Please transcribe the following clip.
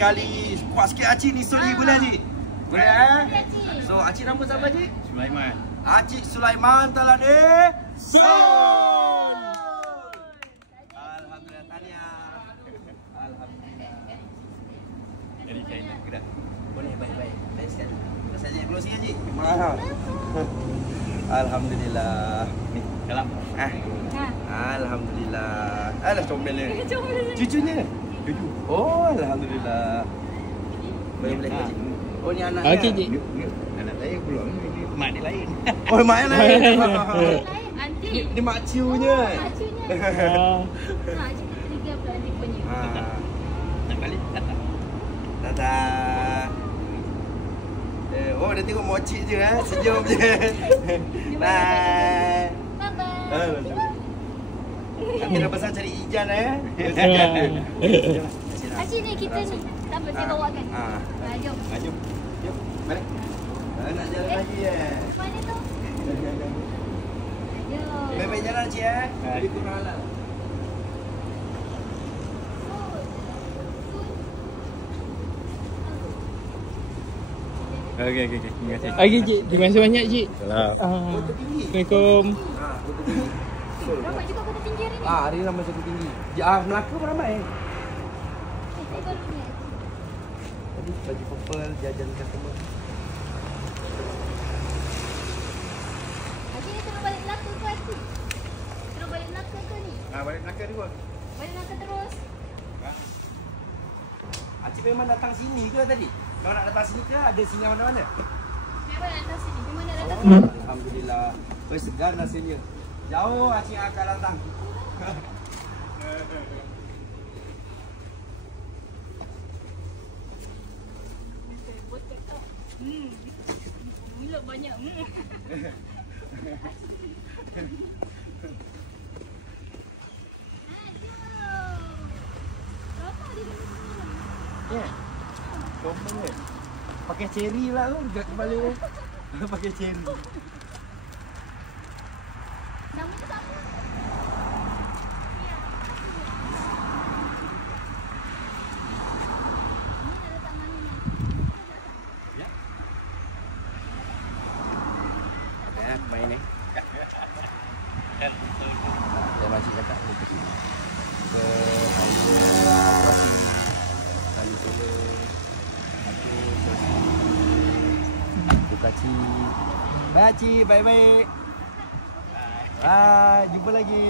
sekali. Kuat sikit Acik ni suri boleh Acik? Boleh So Acik nama siapa Acik? Sulaiman. Acik Sulaiman telah Sol. Alhamdulillah, tahniah. Alhamdulillah. Dari China ke dah? Boleh, baik-baik. Baik sekali. Terus Acik closing Acik. Mahal. Alhamdulillah. Ni, dalam. Alhamdulillah. Alah comel dia. Cucunya? Cucu. Oh, alhamdulillah. Boleh Acik. Oh, ni anaknya. Okey, Cik. Anak saya belum. Ini mak dia lain. Oh, mak yang lain. Aunty. Ni mak ciunya. Mak cik ketiga pula adik punya. Nak balik? Datang. Oh, dia tengok mocik je senyum je. Bye. Bye-bye. Nanti dah pasal cari Ijan Acik ni kita ni. Tak apa, saya bawakan. Jom. Jom. Balik. Nak jalan lagi Mana tu? Jom. Baik-baik jalan Cik Jadi kurang halal. Okey. Terima kasih. Okey, Cik. Terima kasih banyak, Cik. Assalamualaikum. Ramai juga kota pinggir ni. Hari ni ramai satu tinggi. Melaka pun ramai. Saya baru ni. Tadi baju purple jajan customer. Acik ni terus balik Melaka ke Acik? Terus balik Melaka ke ni? Balik Melaka dulu. Balik Melaka terus? Acik memang datang sini ke tadi? Kalau nak datang sini ke ada singgah mana-mana? Memang nak datang sini. Memang nak datang sini. Alhamdulillah. Segar nasinya. Jauh Acik akan datang. Mulut banyak. Ya. Komel ni. Pakai cherry pula tu dekat kepala dia. Pakai cherry. Nama tu apa? Main ni. Dia masih cakap ni ke sini. Ke Kaci. Bye Cik, baik-baik. Bye, jumpa lagi.